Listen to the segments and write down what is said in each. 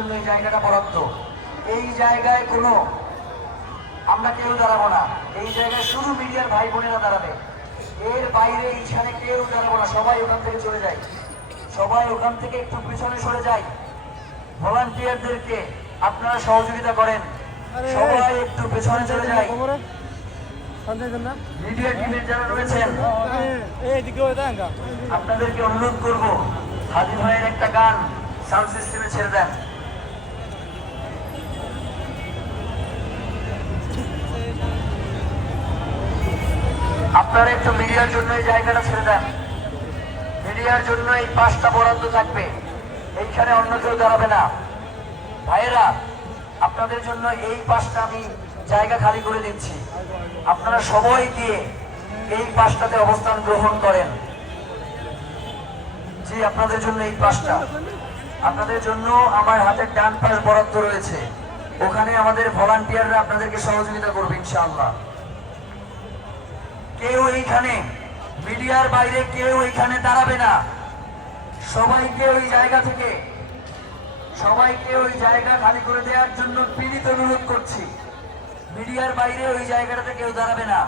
জন্য এই জায়গাটা বরাদ্দ। এই জায়গায় কোনো আমরা কেউ দাঁড়াবো না, এই জায়গায় শুধু মিডিয়ার ভাই বোনেরা দাঁড়াবে। এর বাইরে এইখানে কেউ দাঁড়াবো না, সবাই ওখান থেকে চলে যায়, সবাই ওখান থেকে একটু পিছনে সরে যায়। ভলান্টিয়ারদেরকে আপনারা সহযোগিতা করেন, সবাই একটু পেছনে চলে যায়। মিডিয়া টিমের যারা রয়েছেন আপনাদেরকে অনুরোধ করব, হাজি ভাইয়ের একটা গান সাউন্ড সিস্টেমে ছেড়ে দেন। আপনারা একটু মিডিয়ার জন্য এই জায়গাটা ছেড়ে দেন। মিডিয়ার জন্য এই পাঁচটা বরাদ্দ থাকবে, এইখানে অন্য কেউ দাঁড়াবে না। ভাইয়েরা, আপনাদের জন্য এই পাঁচটা আমি জায়গা খালি করে দিচ্ছি, আপনারা সবাই গিয়ে এই পাঁচটাতে অবস্থান গ্রহণ করেন। জি, আপনাদের জন্য এই পাঁচটা, আপনাদের জন্য আমার হাতের ডান পাশ বরাদ্দ রয়েছে, ওখানে আমাদের ভলান্টিয়াররা আপনাদেরকে সহযোগিতা করবে ইনশাআল্লাহ। কেউ এইখানে মিডিয়ার বাইরে কেউ এইখানে দাঁড়াবে না, সবাইকে ওই জায়গা থেকে সবাইকে ওই জায়গা খালি করে দেওয়ার জন্য বিনীত অনুরোধ করছি। মিডিয়ার বাইরে ওই জায়গাটাতে কেউ দাঁড়াবে না।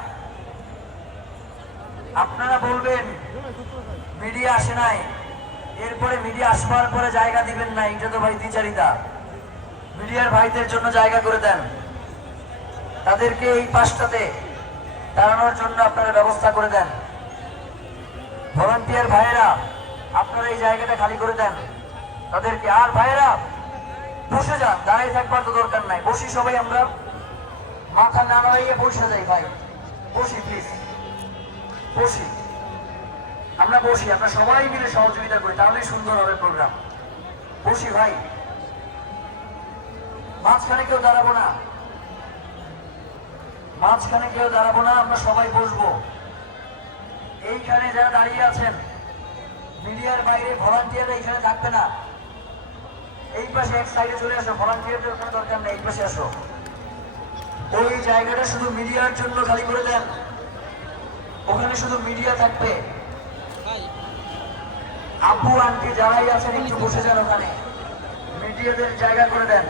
আপনারা বলবেন মিডিয়া আসে নাই, এরপরে মিডিয়া আসবার পরে জায়গা দিবেন না, এটা তো ভাই দ্বিচারিতা। মিডিয়ার ভাইদের জন্য জায়গা করে দেন, তাদেরকে এই পাশটাতে দাঁড়ানোর জন্য আপনারা ব্যবস্থা করে দেন। ভলান্টিয়ার ভাইয়েরা, আপনারা এই জায়গাটা খালি করে দেন তাদেরকে। আর ভাইয়েরা বসে যান, দাঁড়িয়ে থাকবার তো দরকার নাই, বসি সবাই, আমরা মাথা না নাড়িয়ে বসে যাই ভাই, বসি প্লিজ, বসি, আমরা বসি, আমরা সবাই মিলে সহযোগিতা করি, তাহলেই সুন্দর হবে প্রোগ্রাম। বসি ভাই, মাঝখানে কেউ দাঁড়াবো না, মাঝখানে কেউ দাঁড়াবো না, আমরা সবাই বসবো। এইখানে যারা দাঁড়িয়ে আছেন মিডিয়ার বাইরে ভলান্টিয়াররা এইখানে থাকবে না, এই পাশে এক সাইডে চলে আসো, ভলান্টিয়ারদের ওখানে দরকার নেই, এই পাশে আসো। ওই জায়গাটা শুধু মিডিয়ার জন্য খালি করে দেন, ওখানে শুধু মিডিয়া থাকবে। আব্বু আন্টি যারাই আছেন একটু বসে যান, ওখানে মিডিয়াদের জায়গা করে দেন।